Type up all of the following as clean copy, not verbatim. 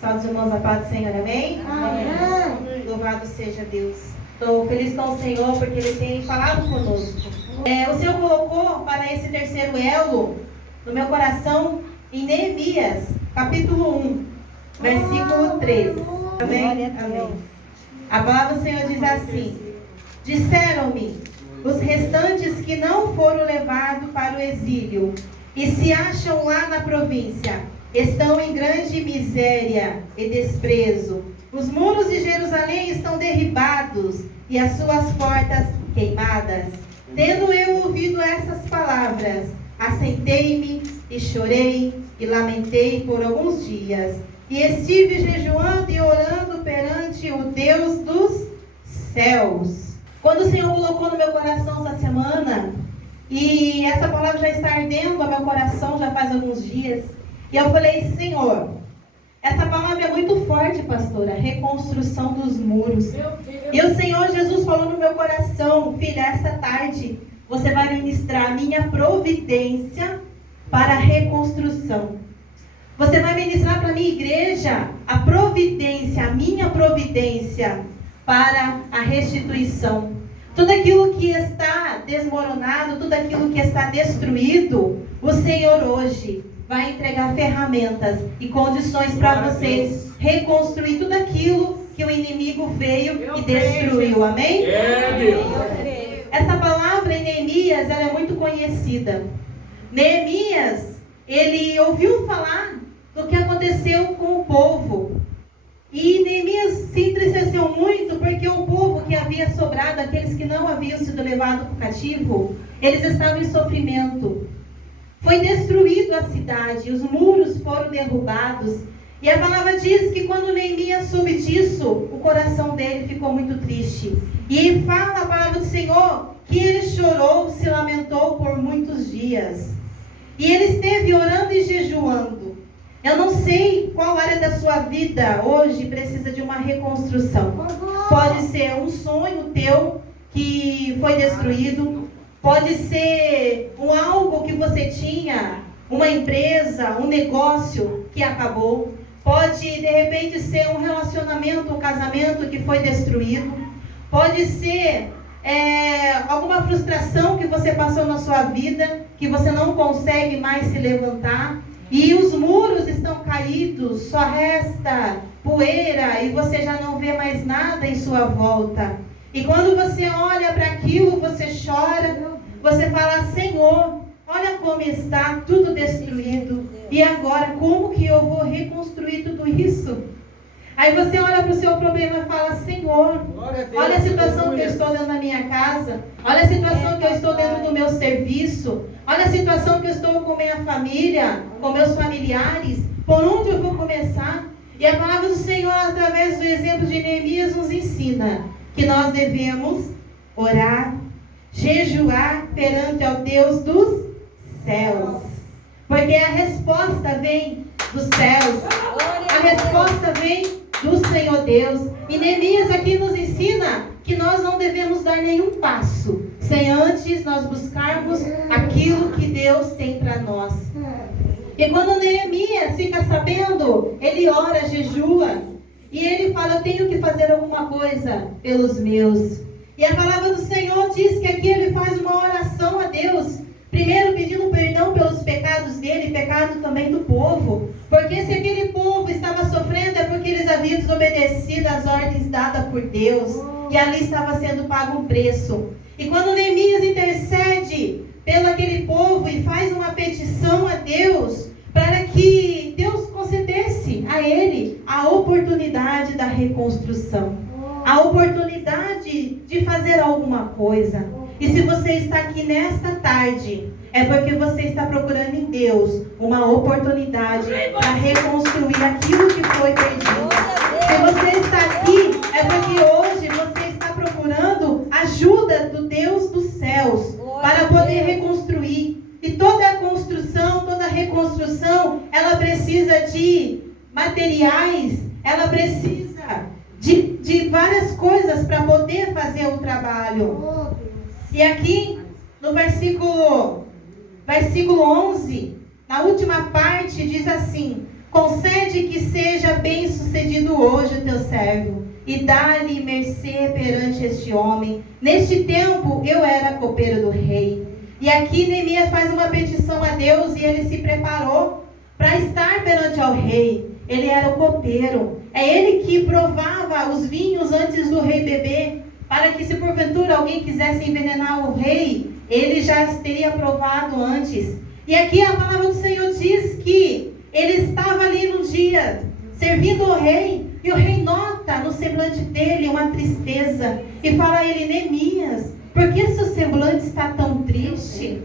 Salve os irmãos, a paz do Senhor, amém? Amém. Louvado seja Deus. Estou feliz com o Senhor porque Ele tem falado conosco. O Senhor colocou para esse terceiro elo no meu coração em Neemias, capítulo 1, versículo 3. Amém? Amém. A palavra do Senhor diz assim: disseram-me os restantes que não foram levados para o exílio e se acham lá na província, estão em grande miséria e desprezo. Os muros de Jerusalém estão derribados e as suas portas queimadas. Tendo eu ouvido essas palavras, assentei-me e chorei e lamentei por alguns dias. E estive jejuando e orando perante o Deus dos céus. Quando o Senhor colocou no meu coração essa semana, e essa palavra já está ardendo no meu coração já faz alguns dias, e eu falei: Senhor, essa palavra é muito forte, pastora, reconstrução dos muros. E o Senhor Jesus falou no meu coração: filha, essa tarde você vai ministrar a minha providência para a reconstrução. Você vai ministrar para a minha igreja a providência, a minha providência para a restituição. Tudo aquilo que está desmoronado, tudo aquilo que está destruído, o Senhor hoje vai entregar ferramentas e condições para vocês reconstruir tudo aquilo que o inimigo veio e destruiu. Amém? Essa palavra em Neemias, ela é muito conhecida. Neemias, ele ouviu falar do que aconteceu com o povo. E Neemias se entristeceu muito porque o povo que havia sobrado, aqueles que não haviam sido levados para o cativo, eles estavam em sofrimento. Foi destruído a cidade, os muros foram derrubados. E a palavra diz que quando Neemias soube disso, o coração dele ficou muito triste. E fala a palavra do Senhor que ele chorou, se lamentou por muitos dias. E ele esteve orando e jejuando. Eu não sei qual área da sua vida hoje precisa de uma reconstrução. Pode ser um sonho teu que foi destruído. Pode ser algo que você tinha, uma empresa, um negócio que acabou. Pode, de repente, ser um relacionamento, um casamento que foi destruído. Pode ser alguma frustração que você passou na sua vida, que você não consegue mais se levantar. E os muros estão caídos, só resta poeira e você já não vê mais nada em sua volta. E quando você olha para aquilo, você chora, você fala: Senhor, olha como está tudo destruído. E agora, como que eu vou reconstruir tudo isso? Aí você olha para o seu problema e fala: Senhor, olha a situação que eu estou dentro da minha casa, olha a situação que eu estou dentro do meu serviço, olha a situação que eu estou com minha família, com meus familiares, por onde eu vou começar? E a palavra do Senhor, através do exemplo de Neemias, nos ensina que nós devemos orar, jejuar perante ao Deus dos céus, porque a resposta vem dos céus, a resposta vem do Senhor Deus. E Neemias aqui nos ensina que nós não devemos dar nenhum passo sem antes nós buscarmos aquilo que Deus tem para nós. E quando Neemias fica sabendo, ele ora, jejua, e ele fala: eu tenho que fazer alguma coisa pelos meus. E a palavra do Senhor diz que aqui ele faz uma oração a Deus, primeiro pedindo perdão pelos pecados dele e pecado também do povo. Porque se aquele povo estava sofrendo é porque eles haviam desobedecido às ordens dadas por Deus. E ali estava sendo pago um preço. E quando Neemias intercede pelo aquele povo e faz uma petição a Deus, para que Deus concedesse a ele a oportunidade da reconstrução, a oportunidade de fazer alguma coisa. E se você está aqui nesta tarde, é porque você está procurando em Deus uma oportunidade para reconstruir aquilo que foi perdido. Se você está aqui, é porque hoje você está procurando ajuda do Deus dos céus para poder reconstruir. E toda a construção, toda reconstrução, ela precisa de materiais, ela precisa de várias coisas para poder fazer o trabalho. E aqui no versículo 11, na última parte, diz assim: concede que seja bem concedido hoje o teu servo, e dá-lhe mercê perante este homem. Neste tempo eu era copeiro do rei. E aqui Neemias faz uma petição a Deus, e ele se preparou para estar perante ao rei. Ele era o copeiro. É ele que provava os vinhos antes do rei beber, para que, se porventura alguém quisesse envenenar o rei, ele já teria provado antes. E aqui a palavra do Senhor diz que ele estava ali no dia, servindo o rei, e o rei nota no semblante dele uma tristeza, e fala a ele: Neemias, por que seu semblante está tão triste?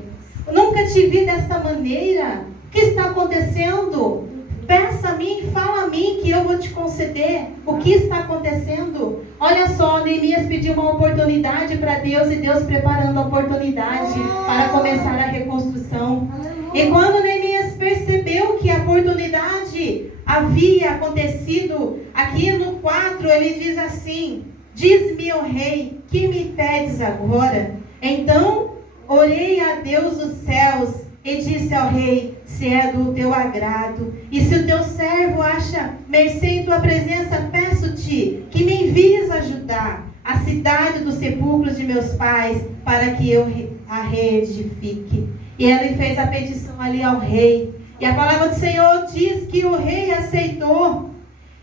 Nunca te vi desta maneira. O que está acontecendo? Peça a mim, fala a mim, que eu vou te conceder. O que está acontecendo? Olha só, Neemias pediu uma oportunidade para Deus, e Deus preparando a oportunidade para começar a reconstrução. E quando Neemias percebeu que a oportunidade havia acontecido, aqui no 4 ele diz assim: diz-me, ó rei, que me pedes agora? Então orei a Deus dos céus e disse ao rei: se é do teu agrado, e se o teu servo acha mercê em tua presença, peço-te que me envies ajudar a cidade dos sepulcros de meus pais, para que eu a reedifique. E ele fez a petição ali ao rei. E a palavra do Senhor diz que o rei aceitou.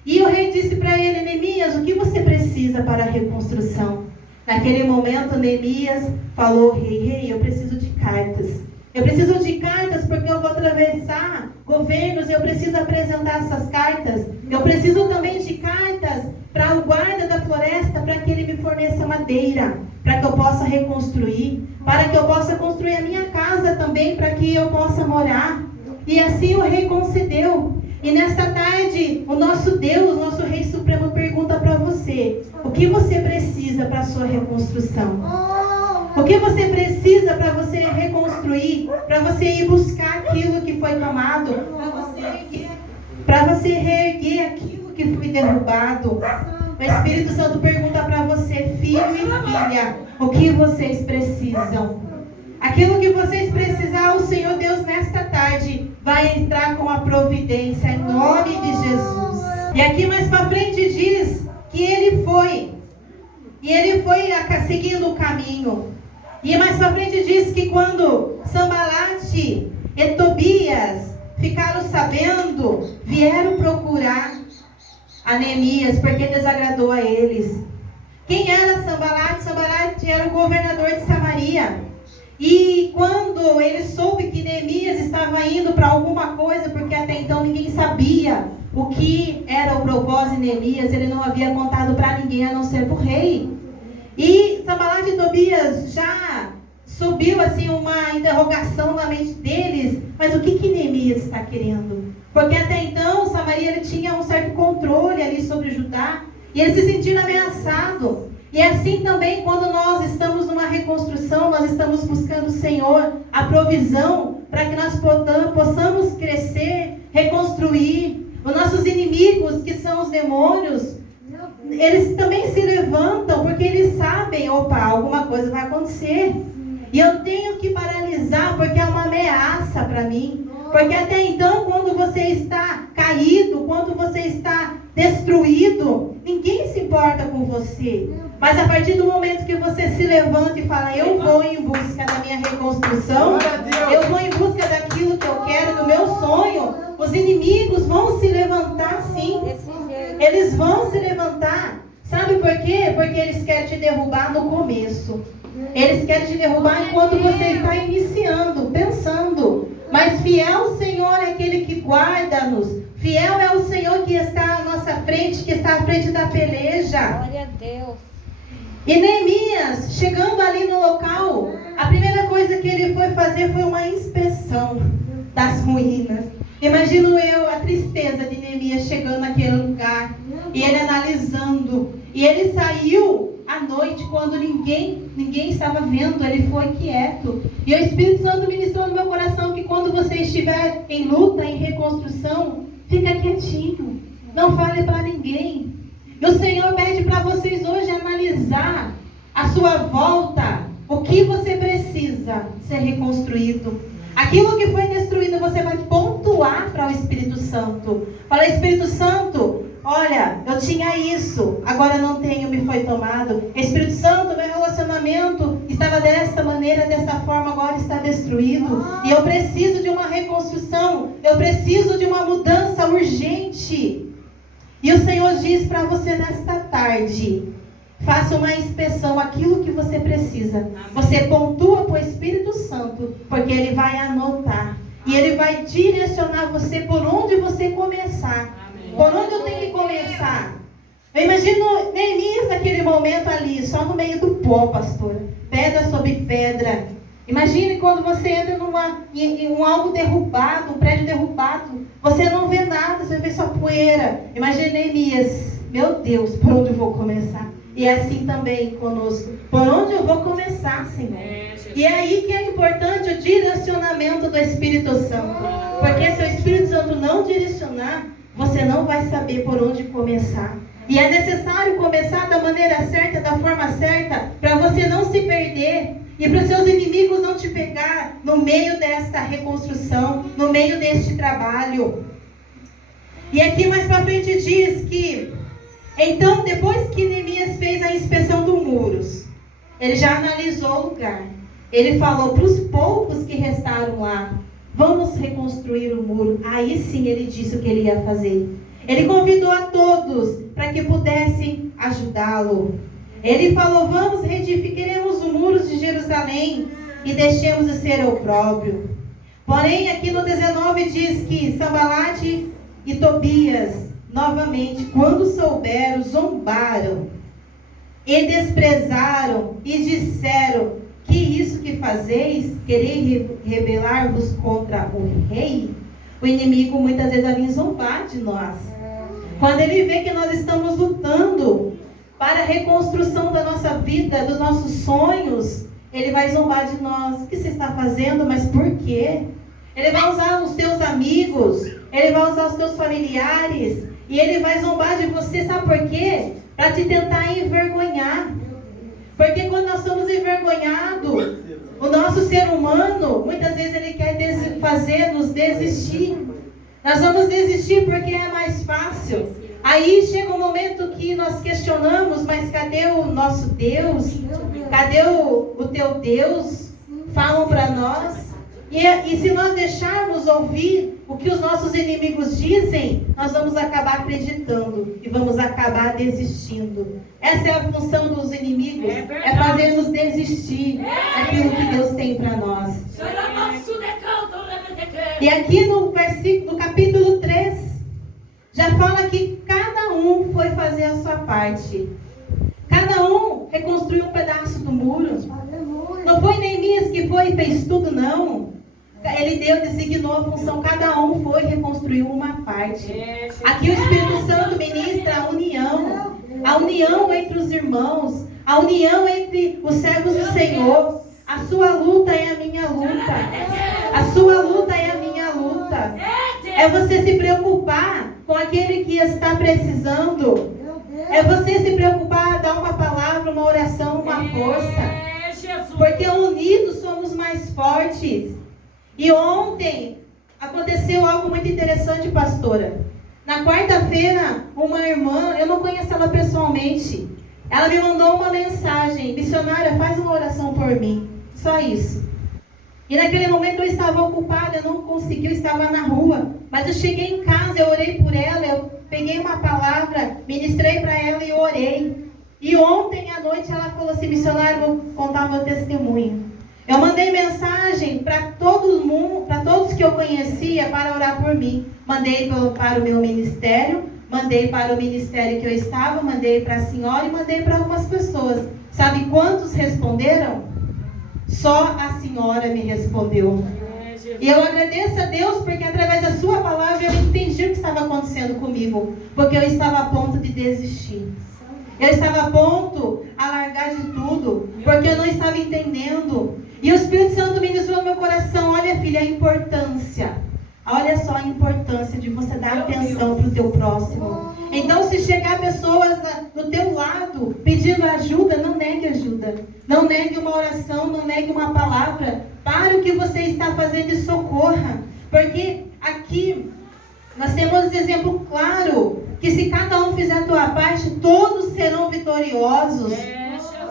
E o rei disse para ele: Neemias, o que você precisa para a reconstrução? Naquele momento, Neemias falou: rei, eu preciso de cartas. Eu preciso de cartas porque eu vou atravessar governos e eu preciso apresentar essas cartas. Eu preciso também de cartas para o guarda da floresta, para que ele me forneça madeira, para que eu possa reconstruir, para que eu possa construir a minha casa também, para que eu possa morar. E assim o rei concedeu. E nesta tarde, o nosso Deus, nosso Rei Supremo, pergunta para você: o que você precisa para a sua reconstrução? O que você precisa para você reconstruir, para você ir buscar aquilo que foi tomado, para você reerguer aquilo que foi derrubado? O Espírito Santo pergunta para você: filho e filha, o que vocês precisam? Aquilo que vocês precisar, o Senhor Deus nesta tarde vai entrar com a providência em nome de Jesus. E aqui mais para frente diz que ele foi seguindo o caminho. E mais para frente diz que quando Sambalate e Tobias ficaram sabendo, vieram procurar a Neemias, porque desagradou a eles. Quem era Sambalate? Sambalate era o governador de Samaria. E quando ele soube que Neemias estava indo para alguma coisa, porque até então ninguém sabia o que era o propósito de Neemias, ele não havia contado para ninguém a não ser para o rei. E Sambalate e Tobias já subiu assim uma interrogação na mente deles: mas o que Neemias está querendo? Porque até então Samaria ele tinha um certo controle ali sobre Judá, e eles se sentiram ameaçados. E assim também, quando nós estamos numa reconstrução, nós estamos buscando o Senhor, a provisão, para que nós possamos crescer, reconstruir. Os nossos inimigos, que são os demônios, eles também se levantam, porque eles sabem: opa, alguma coisa vai acontecer. E eu tenho que paralisar, porque é uma ameaça para mim. Porque até então, quando você está caído, quando você está destruído, ninguém se importa com você. Mas a partir do momento que você se levanta e fala: eu vou em busca da minha reconstrução, eu vou em busca daquilo que eu quero, do meu sonho, os inimigos vão se levantar sim. Eles vão se levantar. Sabe por quê? Porque eles querem te derrubar no começo. Eles querem te derrubar enquanto você está iniciando, pensando. Mas fiel o Senhor é aquele que guarda-nos. Fiel é o Senhor que está à nossa frente, que está à frente da peleja. Glória a Deus. E Neemias, chegando ali no local, a primeira coisa que ele foi fazer foi uma inspeção das ruínas. Imagino eu a tristeza de Neemias chegando naquele lugar, e ele analisando. E ele saiu à noite, quando ninguém estava vendo, ele foi quieto. E o Espírito Santo ministrou no meu coração que quando você estiver em luta, em reconstrução, fica quietinho, não fale para ninguém. E o Senhor pede para vocês hoje analisar a sua volta, o que você precisa ser reconstruído. Aquilo que foi destruído, você vai pontuar para o Espírito Santo. Fala: Espírito Santo, olha, agora não tenho, me foi tomado. Espírito Santo, meu relacionamento estava desta maneira, desta forma, agora está destruído. E eu preciso de uma reconstrução, eu preciso de uma mudança urgente. E o Senhor diz para você nesta tarde: faça uma inspeção, aquilo que você precisa. Você pontua para o Espírito Santo, porque Ele vai anotar. E Ele vai direcionar você por onde você começar. Por onde eu tenho que começar? Eu imagino Neemias naquele momento ali, só no meio do pó, pastora. Pedra sobre pedra. Imagine quando você entra em algo derrubado, um prédio derrubado. Você não vê nada, você vê só poeira. Imagine Neemias: meu Deus, por onde eu vou começar? E é assim também conosco. Por onde eu vou começar, Senhor? E é aí que é importante o direcionamento do Espírito Santo. Porque se o Espírito Santo não direcionar, você não vai saber por onde começar. E é necessário começar da maneira certa, da forma certa, para você não se perder e para os seus inimigos não te pegar no meio desta reconstrução, no meio deste trabalho. E aqui mais para frente diz que, então, depois que Neemias fez a inspeção dos muros, ele já analisou o lugar. Ele falou para os poucos que restaram lá: vamos reconstruir o muro. Aí sim ele disse o que ele ia fazer. Ele convidou a todos para que pudessem ajudá-lo. Ele falou: vamos reedificaremos os muros de Jerusalém e deixemos de ser opróbrio. Porém, aqui no 19 diz que Sambalate e Tobias, novamente, quando souberam, zombaram e desprezaram e disseram: que isso que fazeis, querer rebelar-vos contra o rei? O inimigo muitas vezes vai zombar de nós. Quando ele vê que nós estamos lutando para a reconstrução da nossa vida, dos nossos sonhos, ele vai zombar de nós. O que você está fazendo? Mas por quê? Ele vai usar os teus amigos, ele vai usar os teus familiares, e ele vai zombar de você, sabe por quê? Para te tentar envergonhar. Porque quando nós somos envergonhados, o nosso ser humano, muitas vezes ele quer fazer-nos desistir. Nós vamos desistir porque é mais fácil. Aí chega um momento que nós questionamos: mas cadê o nosso Deus? Cadê o teu Deus? Falam para nós. E se nós deixarmos ouvir o que os nossos inimigos dizem, nós vamos acabar acreditando e vamos acabar desistindo. Essa é a função dos inimigos, é fazer-nos desistir daquilo que Deus tem para nós. E aqui no capítulo 3, já fala que cada um foi fazer a sua parte. Cada um reconstruiu um pedaço do muro. Não foi Neemias que foi e fez tudo, não. Ele designou a função, cada um foi e reconstruiu uma parte. Aqui o Espírito Santo ministra a união entre os irmãos, a união entre os servos do Senhor. A sua luta é a minha luta, a sua luta é a minha luta. É você se preocupar com aquele que está precisando. É você se preocupar, dar uma palavra, uma oração, uma força. Porque unidos somos mais fortes. E ontem aconteceu algo muito interessante, pastora. Na quarta-feira, uma irmã, eu não conheço ela pessoalmente, ela me mandou uma mensagem: missionária, faz uma oração por mim. Só isso. E naquele momento eu estava ocupada, eu não consegui, eu estava na rua. Mas eu cheguei em casa, eu orei por ela, eu peguei uma palavra, ministrei para ela e orei. E ontem à noite ela falou assim: missionária, vou contar meu testemunho. Eu mandei mensagem para todo mundo, para todos que eu conhecia, para orar por mim. Mandei para o meu ministério, mandei para o ministério que eu estava, mandei para a senhora e mandei para algumas pessoas. Sabe quantos responderam? Só a senhora me respondeu. E eu agradeço a Deus porque através da sua palavra eu entendi o que estava acontecendo comigo. Porque eu estava a ponto de desistir. Eu estava a ponto a largar de tudo, porque eu não estava entendendo. E o Espírito Santo ministrou no meu coração: olha, filha, a importância. Olha só a importância de você dar atenção para o teu próximo. Então, se chegar pessoas do teu lado pedindo ajuda, não negue ajuda. Não negue uma oração, não negue uma palavra. Pare o que você está fazendo e socorra. Porque aqui nós temos um exemplo claro que se cada um fizer a sua parte, todos serão gloriosos.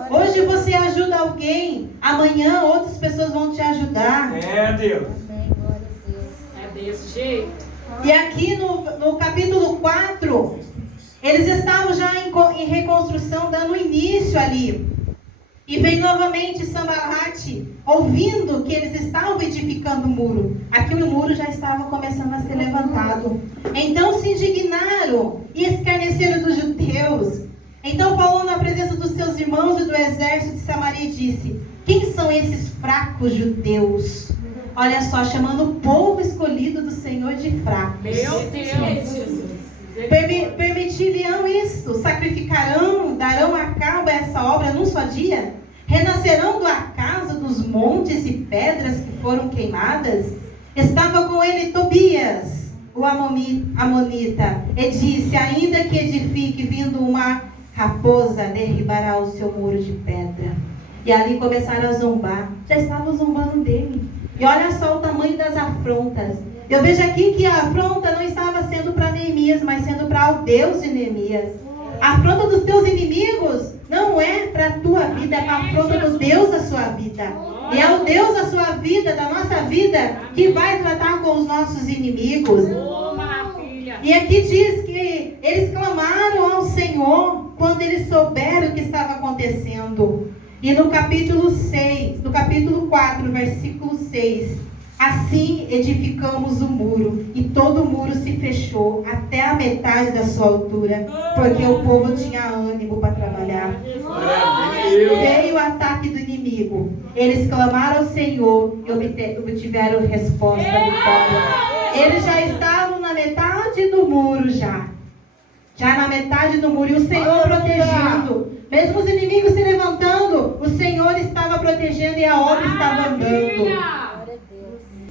Hoje você ajuda alguém, amanhã outras pessoas vão te ajudar. Deus. É desse jeito. E aqui no capítulo 4, eles estavam já em reconstrução, dando início ali. E vem novamente Sambalat, ouvindo que eles estavam edificando o muro. Aqui o muro já estava começando a ser levantado. Então se indignaram e escarneceram dos judeus. Então falou na presença dos seus irmãos e do exército de Samaria e disse: quem são esses fracos judeus? Olha só, chamando o povo escolhido do Senhor de fracos. Meu Deus. Permitir-lhe-ão isto? Sacrificarão, darão a cabo essa obra num só dia? Renascerão do acaso dos montes e pedras que foram queimadas? Estava com ele Tobias, o amonita, e disse: ainda que edifique, vindo uma raposa, derribará o seu muro de pedra. E ali começaram a zombar. Já estavam zombando dele. E olha só o tamanho das afrontas. Eu vejo aqui que a afronta não estava sendo para Neemias, mas sendo para o Deus de Neemias. A afronta dos teus inimigos não é para a tua vida, é para a afronta do Deus da sua vida. E é o Deus da sua vida, da nossa vida, que vai tratar com os nossos inimigos. E aqui diz que eles clamaram ao Senhor quando eles souberam o que estava acontecendo. E no capítulo 4, versículo 6, assim edificamos o muro, e todo o muro se fechou até a metade da sua altura, porque o povo tinha ânimo para trabalhar. Veio o ataque do inimigo, eles clamaram ao Senhor e obtiveram resposta do povo. Eles já estavam na metade do muro já na metade do muro, e o Senhor protegendo. Mesmo os inimigos se levantando, o Senhor estava protegendo e a obra estava andando.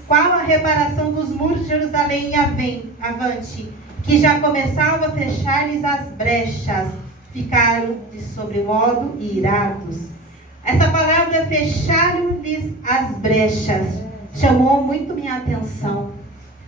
Qual a reparação dos muros de Jerusalém avante, que já começava a fechar-lhes as brechas, ficaram de sobremodo irados. Essa palavra fecharam-lhes as brechas chamou muito minha atenção.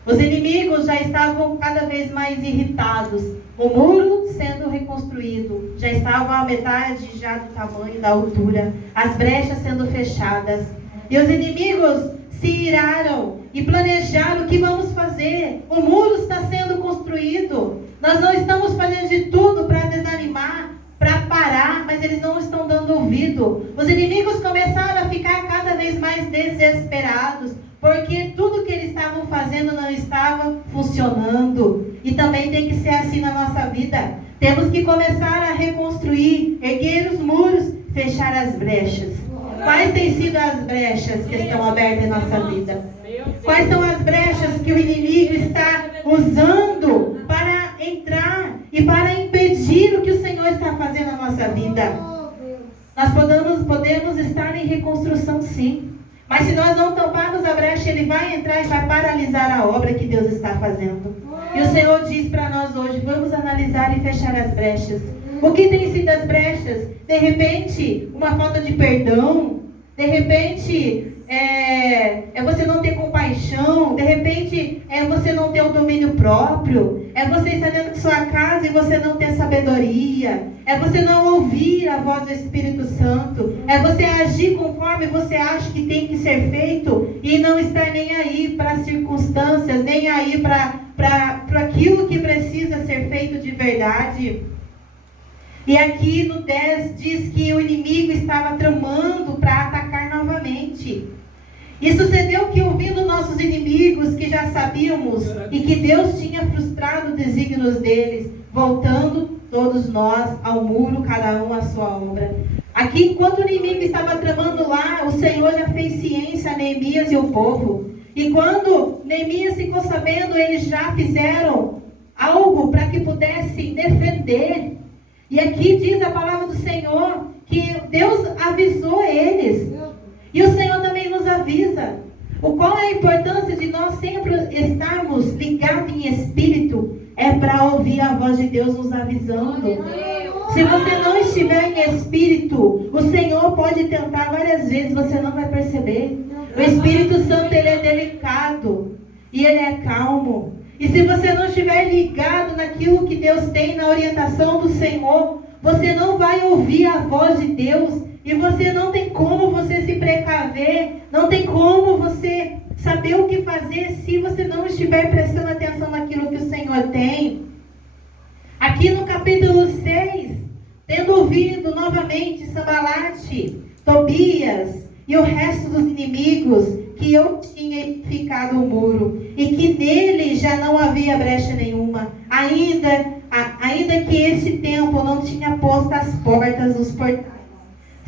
Os inimigos já estavam cada vez mais irritados. O muro sendo reconstruído, já estava a metade já do tamanho, da altura, as brechas sendo fechadas. E os inimigos se iraram e planejaram: o que vamos fazer? O muro está sendo construído. Nós não estamos fazendo de tudo para desanimar, para parar, mas eles não estão dando ouvido. Os inimigos começaram a ficar cada vez mais desesperados, porque tudo que eles estavam fazendo não estava funcionando. E também tem que ser assim na nossa vida. Temos que começar a reconstruir, erguer os muros, fechar as brechas. Quais têm sido as brechas que estão abertas em nossa vida? Quais são as brechas que o inimigo está usando para entrar e para impedir o que o Senhor está fazendo na nossa vida? Nós podemos estar em reconstrução, sim. Mas se nós não tamparmos a brecha, ele vai entrar e vai paralisar a obra que Deus está fazendo. E o Senhor diz para nós hoje: vamos analisar e fechar as brechas. O que tem sido as brechas? De repente, uma falta de perdão. De repente, é você não ter compaixão. De repente, é você não ter o domínio próprio. É você estar dentro de sua casa e você não ter sabedoria. É você não ouvir a voz do Espírito Santo. É você agir conforme você acha que tem que ser feito e não estar nem aí para as circunstâncias, nem aí para aquilo que precisa ser feito de verdade. E aqui no 10 diz que o inimigo estava tramando para atacar novamente. E sucedeu que, ouvindo nossos inimigos, que já sabíamos, e que Deus tinha frustrado os desígnios deles, voltando todos nós ao muro, cada um à sua obra. Aqui, enquanto o inimigo estava tramando lá, o Senhor já fez ciência a Neemias e o povo. E quando Neemias ficou sabendo, eles já fizeram algo para que pudessem defender. E aqui diz a palavra do Senhor que Deus avisou eles. E o Senhor também nos avisa. Qual é a importância de nós sempre estarmos ligados em espírito? É para ouvir a voz de Deus nos avisando. Se você não estiver em espírito, o Senhor pode tentar várias vezes, você não vai perceber. O Espírito Santo, ele é delicado e ele é calmo. E se você não estiver ligado naquilo que Deus tem, na orientação do Senhor, você não vai ouvir a voz de Deus e você não tem como você se precaver, não tem como você saber o que fazer se você não estiver prestando atenção naquilo que o Senhor tem. Aqui no capítulo 6, tendo ouvido novamente Sambalate, Tobias e o resto dos inimigos, que eu tinha edificado o muro, e que nele já não havia brecha nenhuma, ainda que esse tempo não tinha posto as portas dos portais.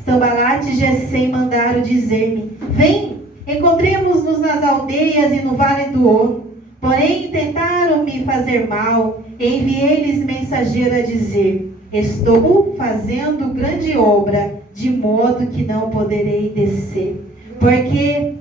Sambalate e Gesem mandaram dizer-me: vem, encontremos-nos nas aldeias e no vale do Ono. Porém tentaram me fazer mal, e enviei-lhes mensageiro a dizer: estou fazendo grande obra, de modo que não poderei descer. Porque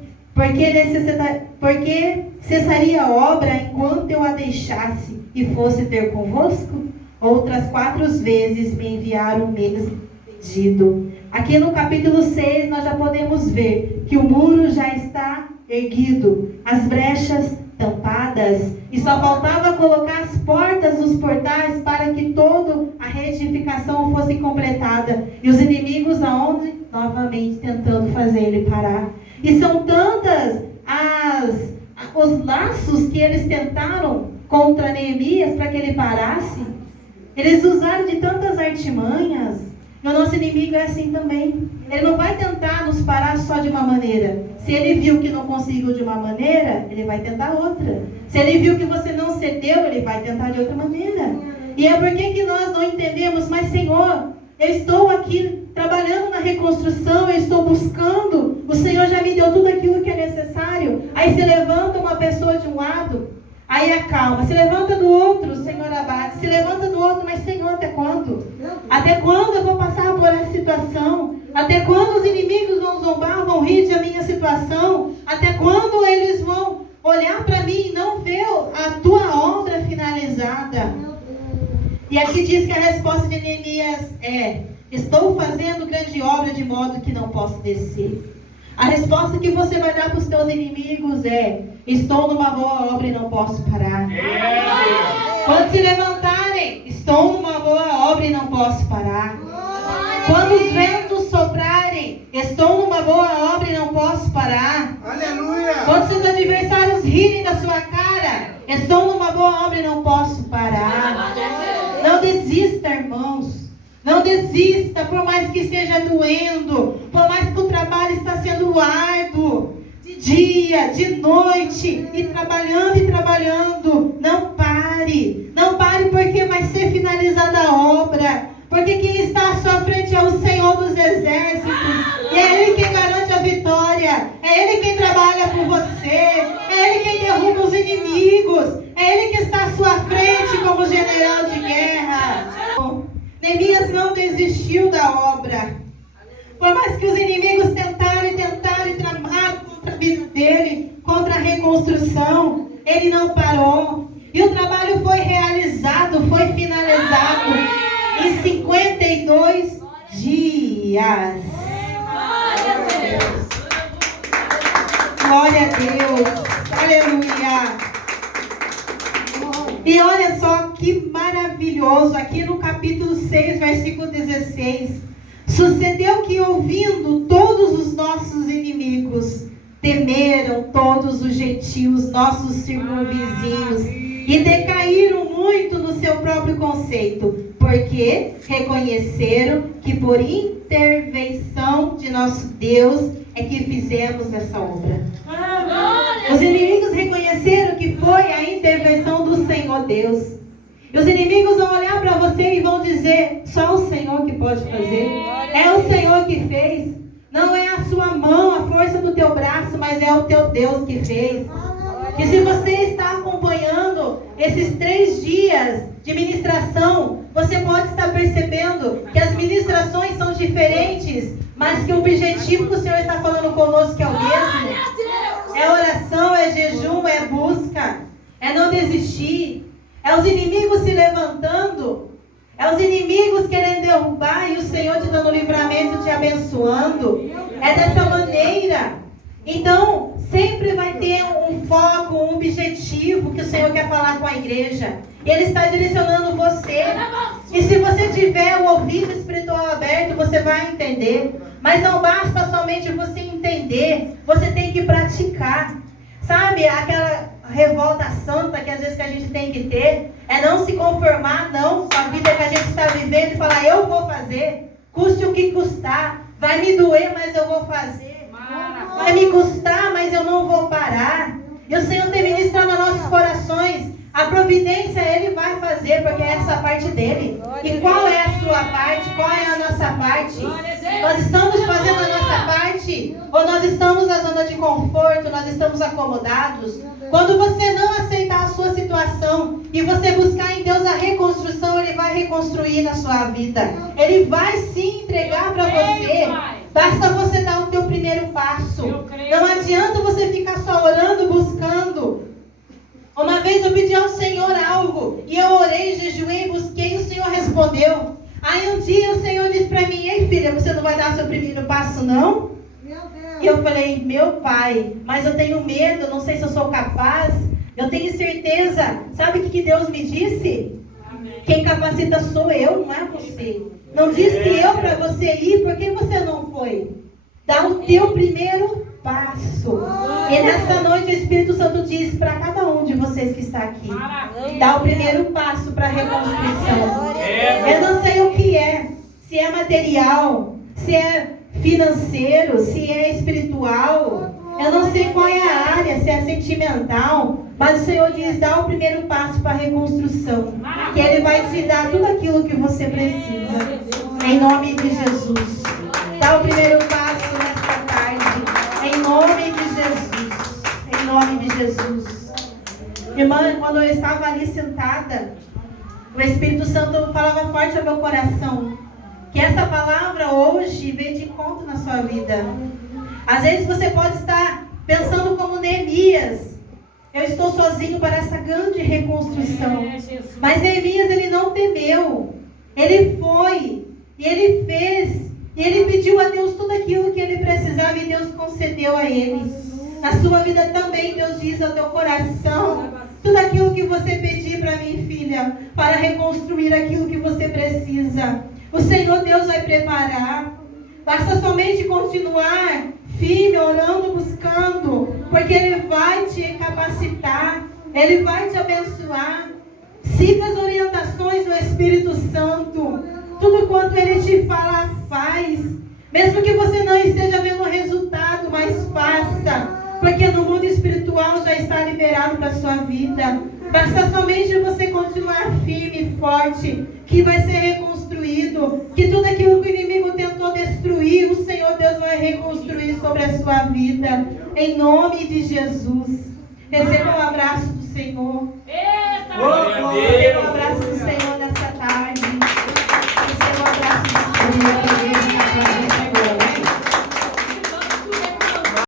cessaria a obra enquanto eu a deixasse e fosse ter convosco? Outras 4 vezes me enviaram o mesmo pedido. Aqui no capítulo 6 nós já podemos ver que o muro já está erguido, as brechas tampadas, e só faltava colocar as portas dos portais para que toda a reedificação fosse completada. E os inimigos aonde? Novamente tentando fazer ele parar. E são tantas os laços que eles tentaram contra Neemias para que ele parasse. Eles usaram de tantas artimanhas. E o nosso inimigo é assim também. Ele não vai tentar nos parar só de uma maneira. Se ele viu que não conseguiu de uma maneira, ele vai tentar outra. Se ele viu que você não cedeu, ele vai tentar de outra maneira. E é por que nós não entendemos? Mas Senhor, eu estou aqui trabalhando na reconstrução, eu estou buscando, o Senhor já me deu tudo aquilo que é necessário. Aí se levanta uma pessoa de um lado, aí acalma, se levanta do outro, o Senhor abate, se levanta do outro, mas Senhor, até quando? Até quando eu vou passar por essa situação? Até quando os inimigos vão zombar, vão rir da minha situação? Até quando eles vão olhar para mim e não ver a tua obra finalizada? E aqui diz que a resposta de Neemias é: estou fazendo grande obra de modo que não posso descer. A resposta que você vai dar para os teus inimigos é: estou numa boa obra e não posso parar. Quando se levantarem, estou numa boa obra e não posso parar. Quando os ventos soprarem, estou numa boa obra e não posso parar. Aleluia! Quando seus adversários rirem da sua cara, estou numa boa obra e não posso parar. Não desista, irmãos. Não desista, por mais que esteja doendo, por mais que o trabalho está sendo árduo, de dia, de noite, e trabalhando, não pare, porque vai ser finalizada a obra, porque quem está à sua frente é o Senhor dos Exércitos, e é Ele quem garante a vitória, é Ele quem trabalha por você, é Ele quem derruba os inimigos, é Ele que está à sua frente como general de guerra. Neemias não desistiu da obra. Por mais que os inimigos tentaram e tramaram contra a vida dele, contra a reconstrução, ele não parou. E o trabalho foi realizado, foi finalizado em 52 dias. Glória a Deus. Aleluia. E olha só que maravilhoso, aqui no capítulo 6, versículo 16. Sucedeu que, ouvindo todos os nossos inimigos, temeram todos os gentios, nossos circunvizinhos, e decaíram muito no seu próprio conceito, porque reconheceram que por intervenção de nosso Deus é que fizemos essa obra. Os inimigos reconheceram que foi a intervenção do Senhor Deus. E os inimigos vão olhar para você e vão dizer: só o Senhor que pode fazer. É o Senhor que fez. Não é a sua mão, a força do teu braço, mas é o teu Deus que fez. E se você está acompanhando esses 3 dias de ministração, você pode estar percebendo que as ministrações são diferentes, mas que o objetivo que o Senhor está falando conosco é o mesmo. É oração, é jejum, é busca, é não desistir. É os inimigos se levantando, é os inimigos querendo derrubar e o Senhor te dando livramento, te abençoando. É dessa maneira. Então, sempre vai ter um foco, um objetivo que o Senhor quer falar com a igreja. Ele está direcionando você. E se você tiver o ouvido espiritual aberto, você vai entender. Mas não basta somente você entender, você tem que praticar. Sabe, aquela revolta santa que às vezes que a gente tem que ter, é não se conformar não com a vida que a gente está vivendo e falar, eu vou fazer, custe o que custar, vai me doer, mas eu vou fazer, vai me custar, mas eu não vou parar. E o Senhor tem ministrado nos nossos corações, a providência Ele vai fazer, porque é essa parte dele. E qual é a sua parte? Qual é a nossa parte? Nós estamos fazendo a nossa parte? Ou nós estamos na zona de conforto? Nós estamos acomodados? Quando você não aceitar a sua situação e você buscar em Deus a reconstrução, Ele vai reconstruir na sua vida. Ele vai sim entregar para você. Basta você dar o teu primeiro passo. Não adianta você ficar só orando, buscando. Uma vez eu pedi ao Senhor algo, e eu orei, jejuei, busquei, e o Senhor respondeu. Aí um dia o Senhor disse para mim, ei filha, você não vai dar o seu primeiro passo não? Meu Deus. E eu falei, meu pai, mas eu tenho medo, não sei se eu sou capaz, eu tenho certeza. Sabe o que Deus me disse? Amém. Quem capacita sou eu, não é você. Não disse eu para você ir, por que você não foi? Dá o teu primeiro passo. E nessa noite o Espírito Santo diz para cada um de vocês que está aqui, dá o primeiro passo para a reconstrução. Eu não sei o que é, se é material, se é financeiro, se é espiritual, eu não sei qual é a área, se é sentimental, mas o Senhor diz, dá o primeiro passo para a reconstrução, que Ele vai te dar tudo aquilo que você precisa, em nome de Jesus. Dá o primeiro passo nesta tarde, em nome de Jesus, em nome de Jesus. Irmã, quando eu estava ali sentada, o Espírito Santo falava forte ao meu coração, que essa palavra hoje veio de encontro na sua vida. Às vezes você pode estar pensando como Neemias, eu estou sozinho para essa grande reconstrução. Mas Neemias, ele não temeu, ele foi, e ele fez, e ele pediu a Deus tudo aquilo que ele precisava, e Deus concedeu a ele. Na sua vida também, Deus diz ao teu coração, tudo aquilo que você pedir para mim, filha, para reconstruir aquilo que você precisa, o Senhor Deus vai preparar. Basta somente continuar firme, orando, buscando, porque Ele vai te capacitar, Ele vai te abençoar. Siga as orientações do Espírito Santo. Tudo quanto Ele te fala, faz. Mesmo que você não esteja vendo o resultado, mas faça. Porque no mundo espiritual já está liberado para a sua vida. Basta somente você continuar firme e forte, que vai ser reconstruído. Que tudo aquilo que o inimigo tentou destruir, o Senhor Deus vai reconstruir sobre a sua vida. Em nome de Jesus. Receba um abraço